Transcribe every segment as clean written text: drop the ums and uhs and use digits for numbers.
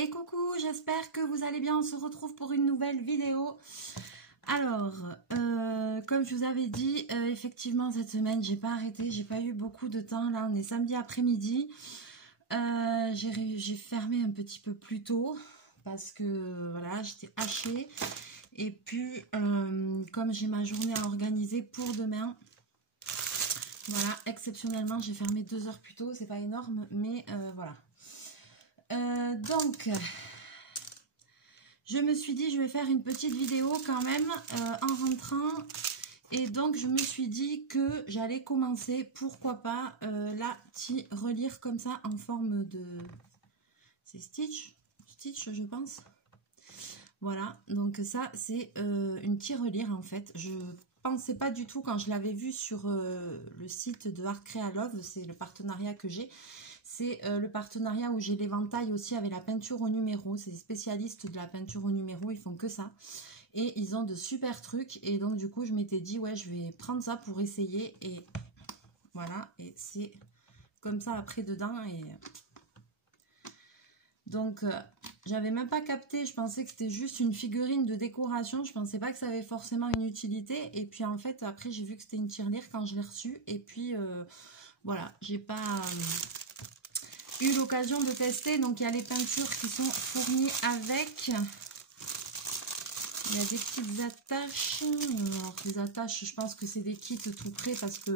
Et coucou, j'espère que vous allez bien. On se retrouve pour une nouvelle vidéo. Alors, comme je vous avais dit, effectivement cette semaine j'ai pas arrêté, j'ai pas eu beaucoup de temps. Là on est samedi après-midi. J'ai fermé un petit peu plus tôt parce que voilà, j'étais hachée. Et puis comme j'ai ma journée à organiser pour demain, voilà, exceptionnellement j'ai fermé 2 heures plus tôt. C'est pas énorme, mais voilà. Donc je me suis dit je vais faire une petite vidéo quand même en rentrant, et donc je me suis dit que j'allais commencer, pourquoi pas, la tirelire comme ça en forme de, c'est Stitch je pense. Voilà, donc ça c'est une tirelire en fait. Je pensais pas du tout quand je l'avais vu sur le site de Art Créa Love, c'est le partenariat que j'ai. C'est le partenariat où j'ai l'éventail aussi avec la peinture au numéro. C'est des spécialistes de la peinture au numéro, ils font que ça. Et ils ont de super trucs. Et donc du coup, je m'étais dit, ouais, je vais prendre ça pour essayer. Et voilà, et c'est comme ça après dedans. Et donc, j'avais même pas capté, je pensais que c'était juste une figurine de décoration. Je pensais pas que ça avait forcément une utilité. Et puis en fait, après, j'ai vu que c'était une tirelire quand je l'ai reçue. Et puis, voilà, j'ai pas eu l'occasion de tester. Donc il y a les peintures qui sont fournies avec. Il y a des petites attaches. Alors les attaches, je pense que c'est des kits tout prêts parce que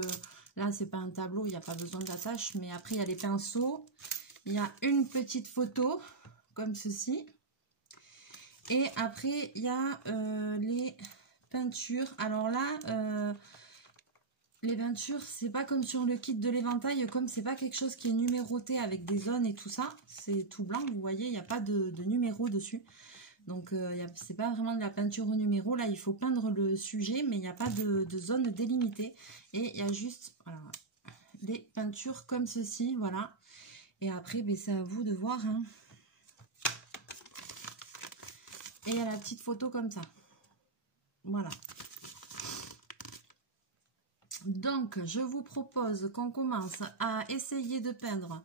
là c'est pas un tableau, il n'y a pas besoin d'attaches. Mais après il y a les pinceaux. Il y a une petite photo comme ceci. Et après il y a les peintures. Alors là les peintures, c'est pas comme sur le kit de l'éventail, comme c'est pas quelque chose qui est numéroté avec des zones et tout ça, c'est tout blanc, vous voyez, il n'y a pas de numéro dessus. Donc c'est pas vraiment de la peinture au numéro, là il faut peindre le sujet, mais il n'y a pas de zone délimitée. Et il y a juste voilà, des peintures comme ceci, voilà. Et après, ben, c'est à vous de voir. Hein. Et il y a la petite photo comme ça. Voilà. Donc, je vous propose qu'on commence à essayer de peindre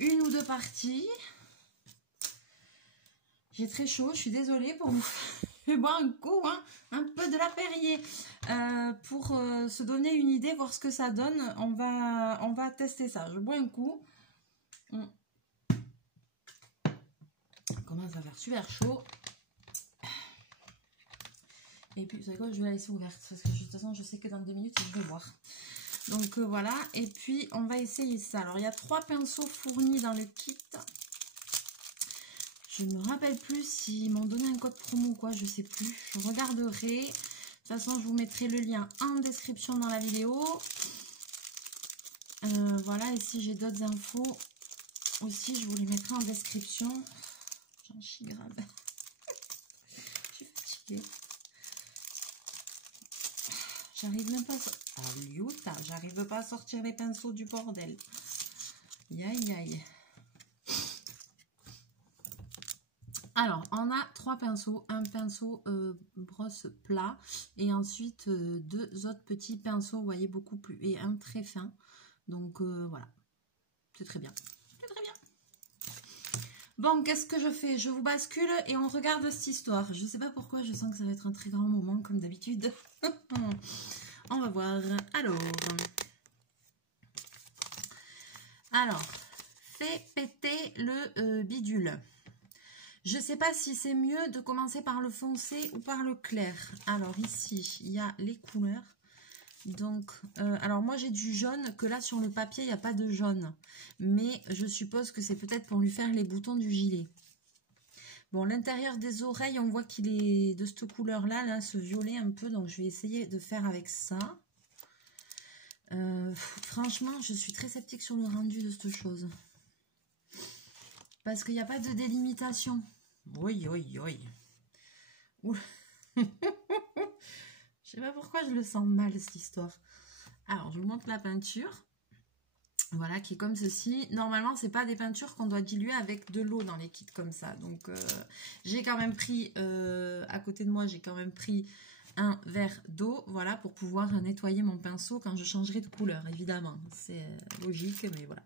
une ou deux parties. J'ai très chaud, je suis désolée pour vous. Je vais boire un coup, hein, un peu de la Perrier. Pour se donner une idée, voir ce que ça donne, on va tester ça. Je bois un coup. On commence à faire super chaud. Et puis, vous savez quoi, je vais la laisser ouverte parce que de toute façon, je sais que dans 2 minutes, je vais boire. Donc voilà, et puis on va essayer ça. Alors il y a 3 pinceaux fournis dans le kit. Je ne me rappelle plus s'ils m'ont donné un code promo ou quoi, je sais plus. Je regarderai. De toute façon, je vous mettrai le lien en description dans la vidéo. Voilà, et si j'ai d'autres infos aussi, je vous les mettrai en description. J'en chie grave. Je suis fatiguée. J'arrive même pas à... Ah, Liuta, j'arrive pas à sortir les pinceaux du bordel. Aïe, aïe. Alors, on a 3 pinceaux. Un pinceau brosse plat. Et ensuite, 2 autres petits pinceaux, vous voyez, beaucoup plus. Et un très fin. Donc, voilà. C'est très bien. C'est très bien. Bon, qu'est-ce que je fais? Je vous bascule et on regarde cette histoire. Je sais pas pourquoi, je sens que ça va être un très grand moment, comme d'habitude. On va voir. Alors, fais péter le bidule. Je sais pas si c'est mieux de commencer par le foncé ou par le clair. Alors ici, il y a les couleurs. Donc, alors moi j'ai du jaune, que là sur le papier, il n'y a pas de jaune. Mais je suppose que c'est peut-être pour lui faire les boutons du gilet. Bon, l'intérieur des oreilles, on voit qu'il est de cette couleur-là, là, ce violet un peu. Donc, je vais essayer de faire avec ça. Franchement, je suis très sceptique sur le rendu de cette chose. Parce qu'il n'y a pas de délimitation. Oui, oui, oui. Je sais pas pourquoi je le sens mal, cette histoire. Alors, je vous montre la peinture. Voilà, qui est comme ceci. Normalement, c'est pas des peintures qu'on doit diluer avec de l'eau dans les kits comme ça. Donc, j'ai quand même pris, à côté de moi, j'ai quand même pris un verre d'eau, voilà, pour pouvoir nettoyer mon pinceau quand je changerai de couleur, évidemment. C'est logique, mais voilà.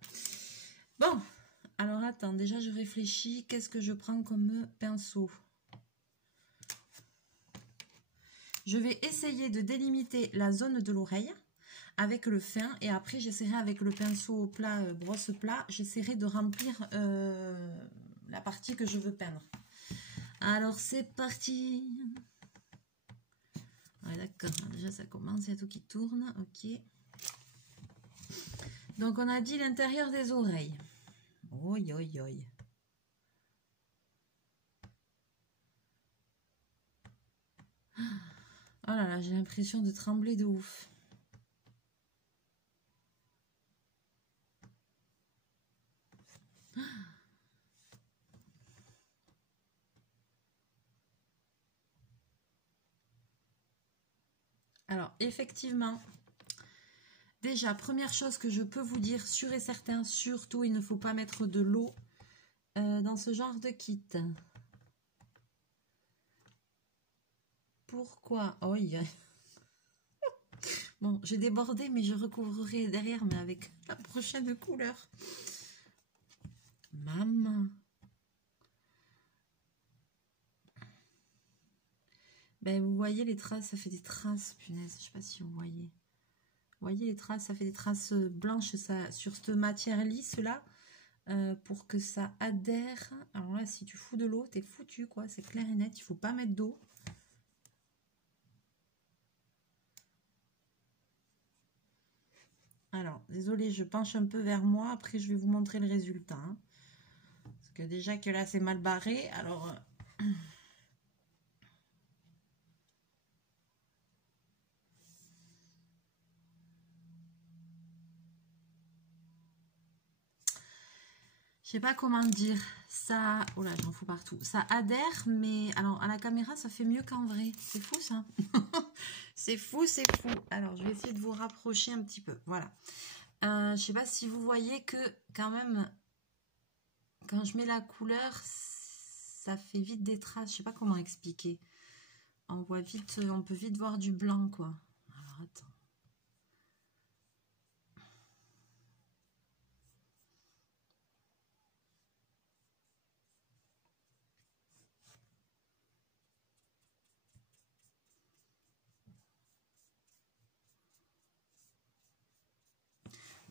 Bon, Alors, attends, déjà, je réfléchis. Qu'est-ce que je prends comme pinceau? Je vais essayer de délimiter la zone de l'oreille avec le fin. Et après, j'essaierai avec le pinceau plat, brosse plat, j'essaierai de remplir la partie que je veux peindre. Alors, c'est parti. Ouais, d'accord, déjà, ça commence, il y a tout qui tourne. Ok. Donc, on a dit l'intérieur des oreilles. Oi, oi, oi. Oh là là, j'ai l'impression de trembler de ouf. Alors, effectivement, déjà, première chose que je peux vous dire, sûr et certain, surtout, il ne faut pas mettre de l'eau dans ce genre de kit. Pourquoi? Oh, bon, j'ai débordé, mais je recouvrerai derrière, mais avec la prochaine couleur. Maman. Ben, vous voyez les traces, ça fait des traces, punaise, je sais pas si vous voyez. Vous voyez les traces, ça fait des traces blanches ça, sur cette matière lisse là, pour que ça adhère. Alors là, si tu fous de l'eau, t'es foutu quoi, c'est clair et net, il faut pas mettre d'eau. Alors, désolé, je penche un peu vers moi, après je vais vous montrer le résultat. Hein. Parce que déjà que là c'est mal barré, alors... Je sais pas comment dire, ça... Oh là, j'en fous partout. Ça adhère, mais... Alors, à la caméra, ça fait mieux qu'en vrai. C'est fou, ça. C'est fou, c'est fou. Alors, je vais essayer de vous rapprocher un petit peu. Voilà. Je sais pas si vous voyez que, quand même, quand je mets la couleur, ça fait vite des traces. Je sais pas comment expliquer. On voit vite... On peut vite voir du blanc, quoi. Alors, attends.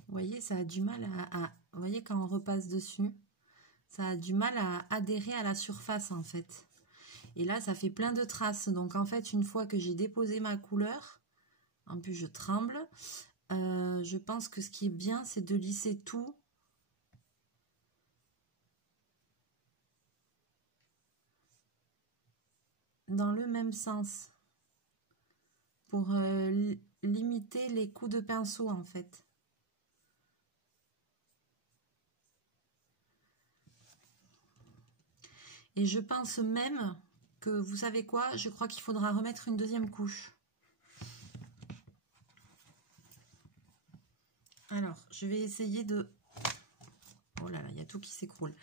Vous voyez, ça a du mal vous voyez, quand on repasse dessus, ça a du mal à adhérer à la surface, en fait. Et là, ça fait plein de traces. Donc, en fait, une fois que j'ai déposé ma couleur, en plus, je tremble, je pense que ce qui est bien, c'est de lisser tout. Dans le même sens. Pour limiter les coups de pinceau, en fait. Et je pense même que, vous savez quoi, je crois qu'il faudra remettre une deuxième couche. Alors, je vais essayer de... Oh là là, il y a tout qui s'écroule.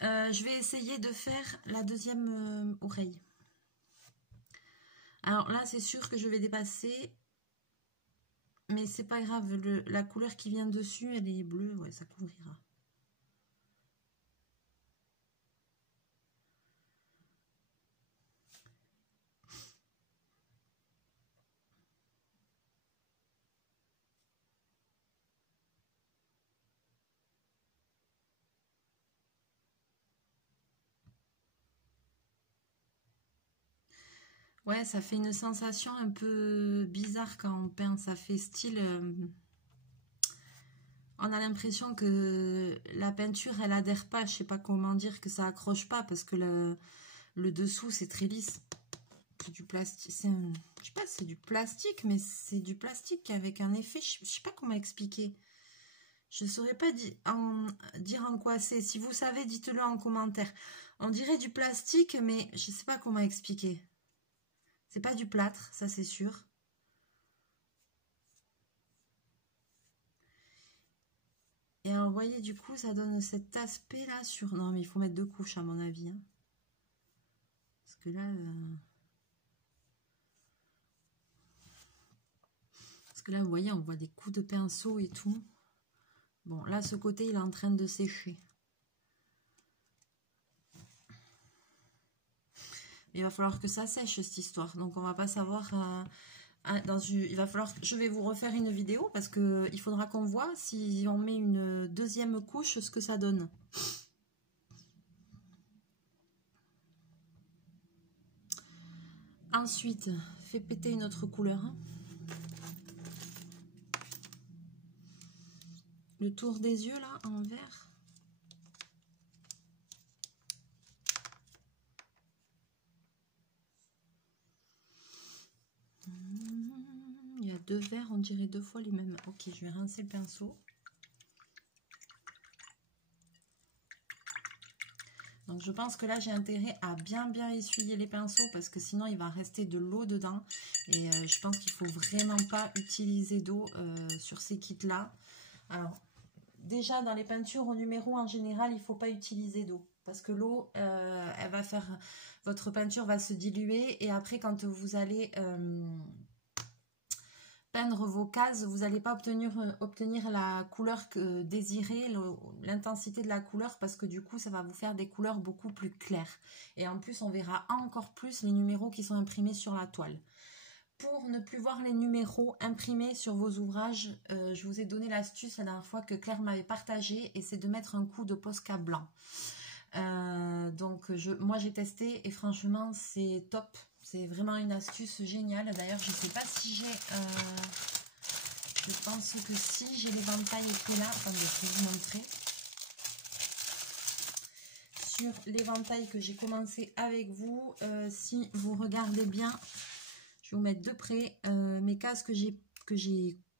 Je vais essayer de faire la deuxième oreille. Alors là, c'est sûr que je vais dépasser. Mais c'est pas grave, la couleur qui vient dessus, elle est bleue. Ouais, ça couvrira. Ouais, ça fait une sensation un peu bizarre quand on peint. Ça fait style... on a l'impression que la peinture, elle adhère pas. Je sais pas comment dire, que ça accroche pas parce que le dessous, c'est très lisse. C'est du plastique. Je sais pas, c'est du plastique, mais c'est du plastique avec un effet... Je sais pas comment expliquer. Je ne saurais pas dire en quoi c'est. Si vous savez, dites-le en commentaire. On dirait du plastique, mais je ne sais pas comment expliquer. C'est pas du plâtre, ça c'est sûr. Et alors, vous voyez, du coup, ça donne cet aspect-là sur... Non, mais il faut mettre 2 couches, à mon avis. Hein. Parce que là... Parce que là, vous voyez, on voit des coups de pinceau et tout. Bon, là, ce côté, il est en train de sécher. il va falloir que ça sèche cette histoire. Donc on va pas savoir... il va falloir que je vais vous refaire une vidéo parce que il faudra qu'on voit si on met une deuxième couche ce que ça donne. Ensuite, fais péter une autre couleur. Le tour des yeux là en vert. Il y a deux verres, on dirait deux fois les mêmes. Ok, je vais rincer le pinceau. Donc je pense que là j'ai intérêt à bien essuyer les pinceaux parce que sinon il va rester de l'eau dedans. Et je pense qu'il faut vraiment pas utiliser d'eau sur ces kits là. Alors déjà dans les peintures au numéro en général il ne faut pas utiliser d'eau. Parce que l'eau, elle va faire... Votre peinture va se diluer et après quand vous allez... peindre vos cases, vous n'allez pas obtenir la couleur désirée, l'intensité de la couleur, parce que du coup, ça va vous faire des couleurs beaucoup plus claires. Et en plus, on verra encore plus les numéros qui sont imprimés sur la toile. Pour ne plus voir les numéros imprimés sur vos ouvrages, je vous ai donné l'astuce la dernière fois que Claire m'avait partagé, et c'est de mettre un coup de Posca blanc. Donc, moi, j'ai testé, et franchement, c'est top. C'est vraiment une astuce géniale. D'ailleurs, je ne sais pas si j'ai... je pense que si j'ai l'éventail écrit là. Attendez, je vais vous montrer. Sur l'éventail que j'ai commencé avec vous, si vous regardez bien, je vais vous mettre de près. Mes cases que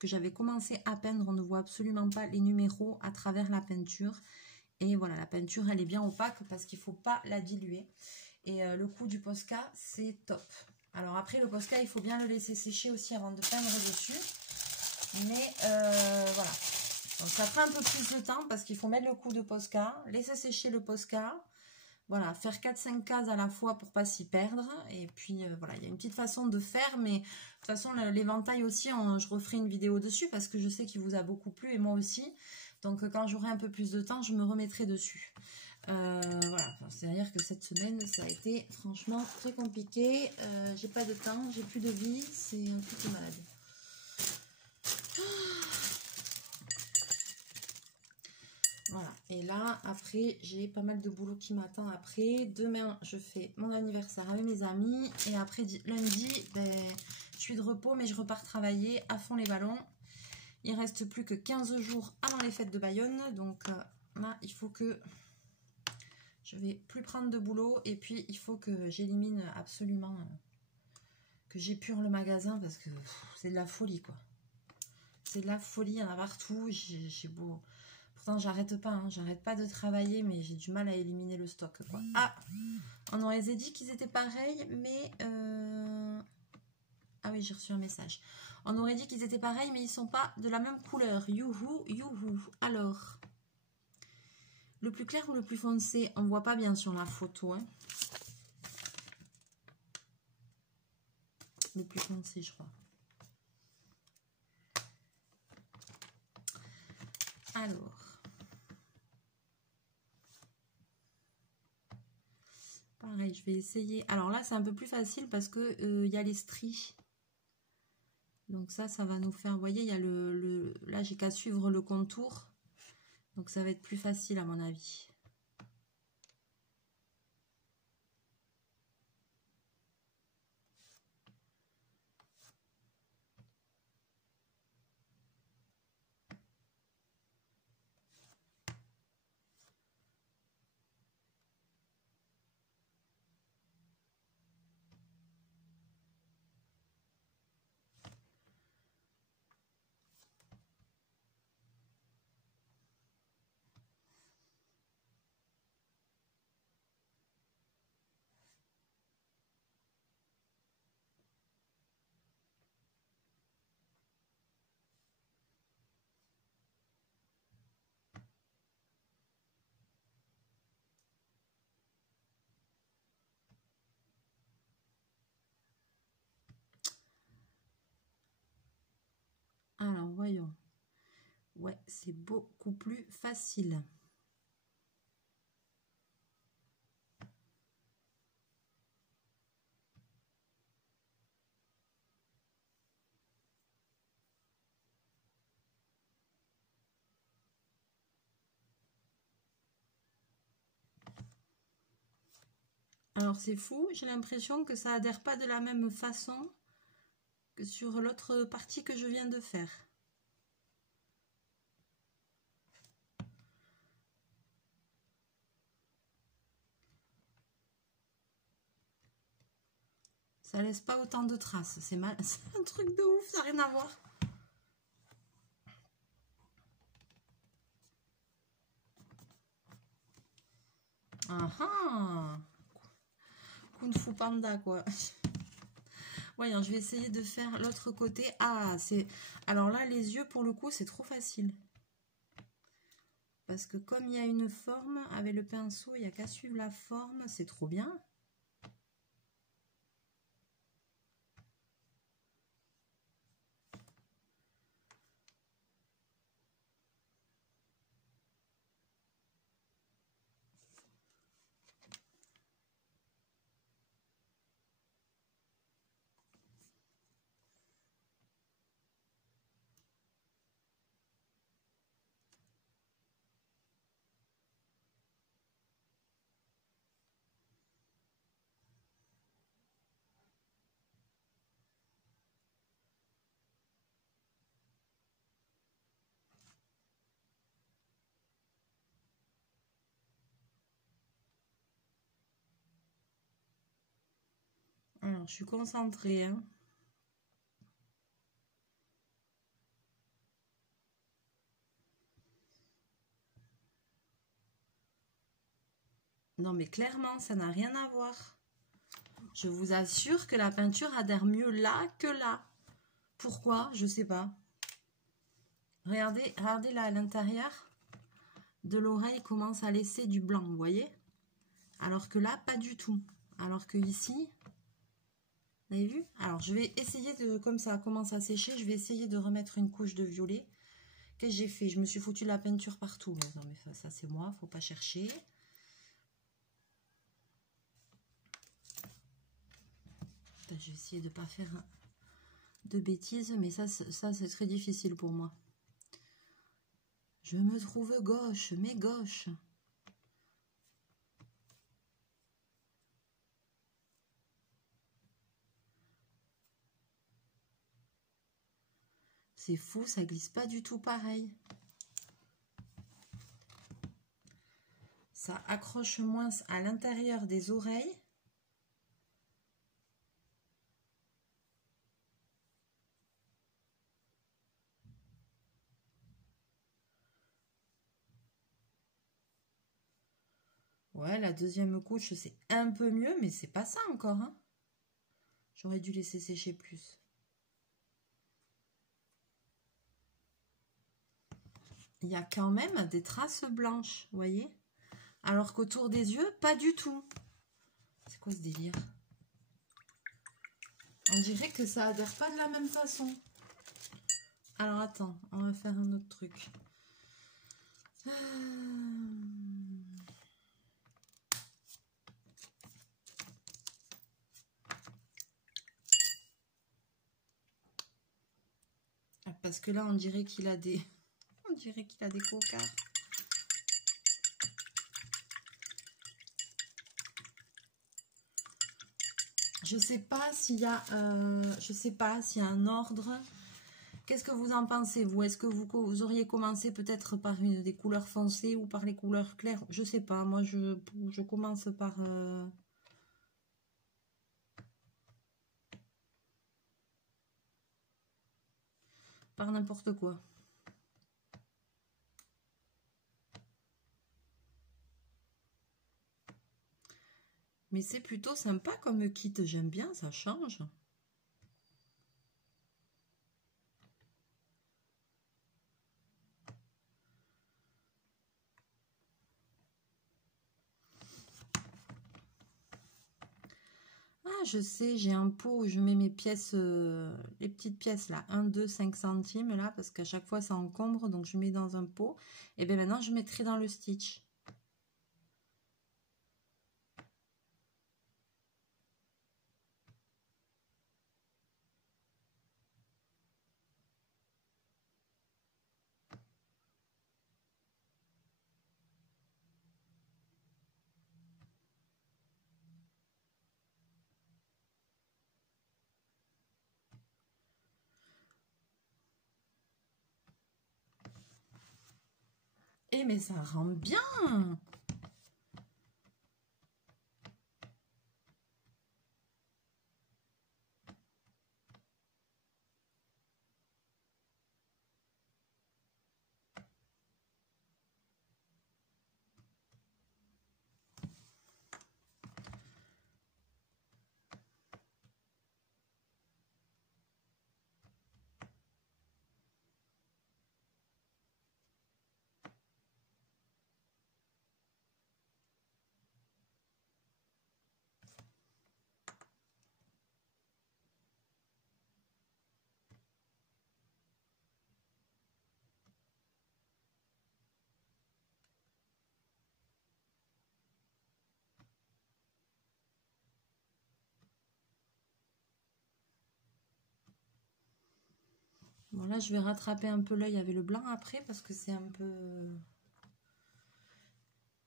j'avais commencé à peindre, on ne voit absolument pas les numéros à travers la peinture. Et voilà, la peinture, elle est bien opaque parce qu'il ne faut pas la diluer. Et le coup du Posca, c'est top. Alors après, le Posca, il faut bien le laisser sécher aussi avant de peindre dessus. Mais voilà. Donc ça prend un peu plus de temps parce qu'il faut mettre le coup de Posca, laisser sécher le Posca. Voilà, faire 4-5 cases à la fois pour pas s'y perdre. Et puis voilà, il y a une petite façon de faire. Mais de toute façon, l'éventail aussi, je referai une vidéo dessus parce que je sais qu'il vous a beaucoup plu et moi aussi. Donc quand j'aurai un peu plus de temps, je me remettrai dessus. Voilà, c'est-à-dire que cette semaine, ça a été franchement très compliqué. J'ai pas de temps, j'ai plus de vie, c'est un truc de malade. Voilà, et là, après, j'ai pas mal de boulot qui m'attend après. Demain, je fais mon anniversaire avec mes amis. Et après, lundi, ben, je suis de repos, mais je repars travailler à fond les ballons. Il reste plus que 15 jours avant les fêtes de Bayonne. Donc là, il faut que... Je vais plus prendre de boulot et puis il faut que j'élimine absolument, que j'épure le magasin parce que c'est de la folie quoi. C'est de la folie, il y en a partout, j'ai beau... Pourtant j'arrête pas, hein, j'arrête pas de travailler mais j'ai du mal à éliminer le stock quoi. Ah, on aurait dit qu'ils étaient pareils mais... Ah oui, j'ai reçu un message. On aurait dit qu'ils étaient pareils mais ils sont pas de la même couleur. Youhou, youhou. Alors... Le plus clair ou le plus foncé, on ne voit pas bien sur la photo. Hein. Le plus foncé, je crois. Alors. Pareil, je vais essayer. Alors là, c'est un peu plus facile parce que y a les stries. Donc ça va nous faire... Vous voyez, il y a là, j'ai qu'à suivre le contour. Donc ça va être plus facile à mon avis. Alors, voyons. Ouais, c'est beaucoup plus facile. Alors c'est fou, j'ai l'impression que ça adhère pas de la même façon que sur l'autre partie que je viens de faire. Ça laisse pas autant de traces, c'est mal, c'est un truc de ouf, ça n'a rien à voir. Ah ah, Kung Fu Panda quoi. Voyons, je vais essayer de faire l'autre côté. Ah, c'est... Alors là, les yeux, pour le coup, c'est trop facile. Parce que comme il y a une forme, avec le pinceau, il n'y a qu'à suivre la forme. C'est trop bien. Alors, je suis concentrée, hein. Non, mais clairement, ça n'a rien à voir. Je vous assure que la peinture adhère mieux là que là. Pourquoi? Je sais pas. Regardez, regardez là à l'intérieur de l'oreille commence à laisser du blanc, vous voyez? Alors que là, pas du tout. Alors que ici, vous avez vu? Alors, je vais essayer de, comme ça commence à sécher, je vais essayer de remettre une couche de violet. Qu'est-ce que j'ai fait? Je me suis foutu de la peinture partout. Non, mais ça c'est moi, faut pas chercher. Je vais essayer de ne pas faire de bêtises, mais ça c'est très difficile pour moi. Je me trouve gauche, mais gauche. C'est fou, ça glisse pas du tout pareil. Ça accroche moins à l'intérieur des oreilles. Ouais, la deuxième couche, c'est un peu mieux, mais c'est pas ça encore, hein. J'aurais dû laisser sécher plus. Il y a quand même des traces blanches, vous voyez? Alors qu'autour des yeux, pas du tout. C'est quoi ce délire? On dirait que ça adhère pas de la même façon. Alors attends, on va faire un autre truc. Parce que là, on dirait qu'il a des... On dirait qu'il a des cocards. Je sais pas s'il y a... je sais pas s'il y a un ordre. Qu'est-ce que vous en pensez, vous? Est-ce que vous auriez commencé peut-être par des couleurs foncées ou par les couleurs claires? Je sais pas. Moi, je commence par... par n'importe quoi. Mais c'est plutôt sympa comme kit. J'aime bien, ça change. Ah, je sais, j'ai un pot où je mets mes pièces, les petites pièces là, 1, 2, 5 centimes là, parce qu'à chaque fois ça encombre, donc je mets dans un pot. Et bien maintenant je mettrai dans le stitch. Eh mais ça rend bien. Bon, là, je vais rattraper un peu l'œil avec le blanc après parce que c'est un peu...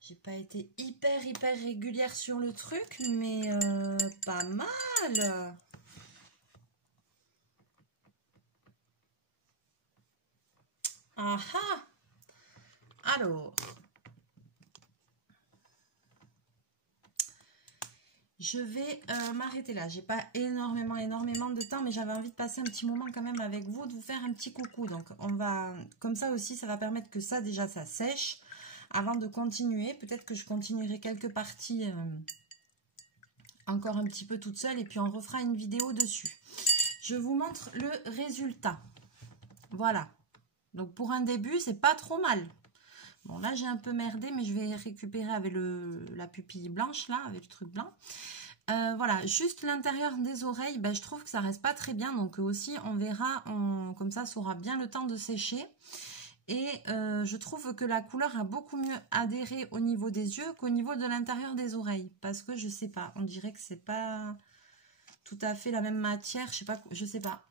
J'ai pas été hyper régulière sur le truc, mais pas mal. Ah ah. Alors, je vais m'arrêter là. J'ai pas énormément de temps, mais j'avais envie de passer un petit moment quand même avec vous, de vous faire un petit coucou. Donc, on va... Comme ça aussi, ça va permettre que ça, déjà, ça sèche. Avant de continuer, peut-être que je continuerai quelques parties encore un petit peu toute seule. Et puis, on refera une vidéo dessus. Je vous montre le résultat. Voilà. Donc, pour un début, c'est pas trop mal. Bon, là, j'ai un peu merdé, mais je vais récupérer avec la pupille blanche, là, avec le truc blanc. Voilà, juste l'intérieur des oreilles, ben, je trouve que ça reste pas très bien. Donc, aussi, on verra, comme ça aura bien le temps de sécher. Et je trouve que la couleur a beaucoup mieux adhéré au niveau des yeux qu'au niveau de l'intérieur des oreilles. Parce que, je sais pas, on dirait que c'est pas tout à fait la même matière. Je sais pas.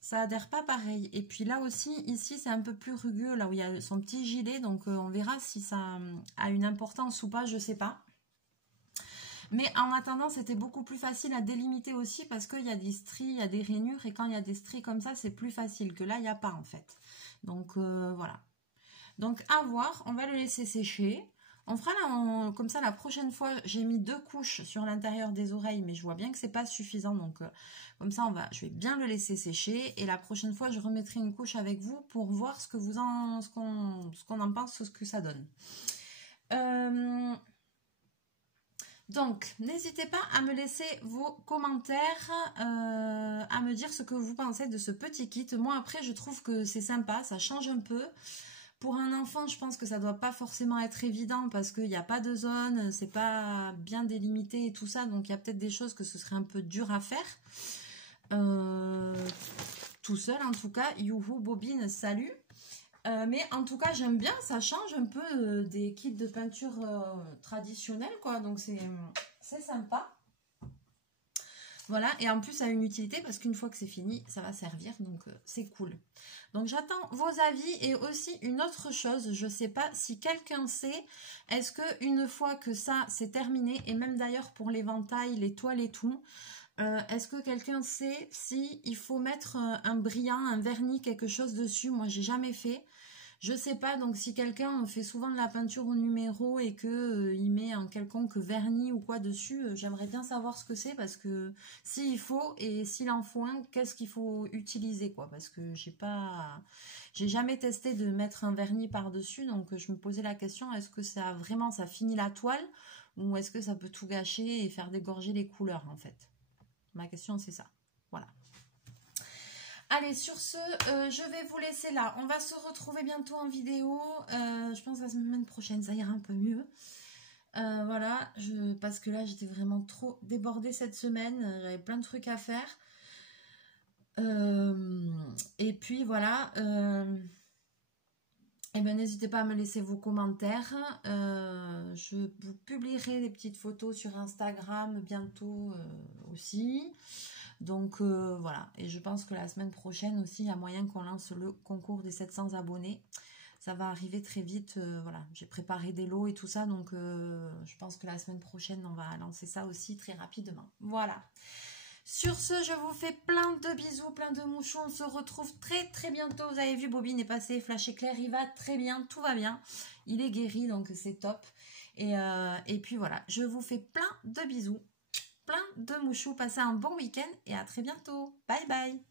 Ça adhère pas pareil. Et puis là aussi, ici, c'est un peu plus rugueux, là où il y a son petit gilet. Donc, on verra si ça a une importance ou pas, je sais pas. Mais en attendant, c'était beaucoup plus facile à délimiter aussi parce qu'il y a des stries, il y a des rainures. Et quand il y a des stries comme ça, c'est plus facile que là, il n'y a pas en fait. Donc, voilà. Donc, à voir. On va le laisser sécher. On fera là, comme ça la prochaine fois, j'ai mis 2 couches sur l'intérieur des oreilles, mais je vois bien que c'est pas suffisant. Donc, comme ça, je vais bien le laisser sécher. Et la prochaine fois, je remettrai une couche avec vous pour voir ce qu'on en pense, ce que ça donne. Donc, n'hésitez pas à me laisser vos commentaires, à me dire ce que vous pensez de ce petit kit. Moi, après, je trouve que c'est sympa, ça change un peu. Pour un enfant, je pense que ça ne doit pas forcément être évident parce qu'il n'y a pas de zone, c'est pas bien délimité et tout ça. Donc, il y a peut-être des choses que ce serait un peu dur à faire. Tout seul, en tout cas. Youhou, Bobine, salut. Mais en tout cas, j'aime bien, ça change un peu des kits de peinture traditionnels, quoi. Donc, c'est sympa. Voilà, et en plus, ça a une utilité parce qu'une fois que c'est fini, ça va servir, donc c'est cool. Donc, j'attends vos avis et aussi une autre chose, je ne sais pas si quelqu'un sait, est-ce qu'une fois que ça, c'est terminé, et même d'ailleurs pour l'éventail, les toiles et tout, est-ce que quelqu'un sait si il faut mettre un brillant, un vernis, quelque chose dessus? Moi, j'ai jamais fait. Je sais pas, donc si quelqu'un fait souvent de la peinture au numéro et que il met un quelconque vernis ou quoi dessus, j'aimerais bien savoir ce que c'est parce que s'il faut et s'il en faut un, qu'est-ce qu'il faut utiliser quoi? Parce que j'ai jamais testé de mettre un vernis par-dessus, donc je me posais la question, est-ce que ça finit la toile ou est-ce que ça peut tout gâcher et faire dégorger les couleurs en fait? Ma question c'est ça. Voilà. Allez, sur ce, je vais vous laisser là. On va se retrouver bientôt en vidéo. Je pense la semaine prochaine, ça ira un peu mieux. Voilà, parce que là, j'étais vraiment trop débordée cette semaine. J'avais plein de trucs à faire. Et puis, voilà. Eh bien, n'hésitez pas à me laisser vos commentaires. Je vous publierai des petites photos sur Instagram bientôt aussi. Donc voilà, et je pense que la semaine prochaine aussi, il y a moyen qu'on lance le concours des 700 abonnés. Ça va arriver très vite, voilà, j'ai préparé des lots et tout ça, donc je pense que la semaine prochaine, on va lancer ça aussi très rapidement. Voilà, Sur ce, je vous fais plein de bisous, plein de mouchons. On se retrouve très très bientôt. Vous avez vu, Bobine est passé flash éclair. Il va très bien, tout va bien. Il est guéri, donc c'est top. Et puis voilà, je vous fais plein de bisous, plein de mouchous. Passez un bon week-end et à très bientôt. Bye bye.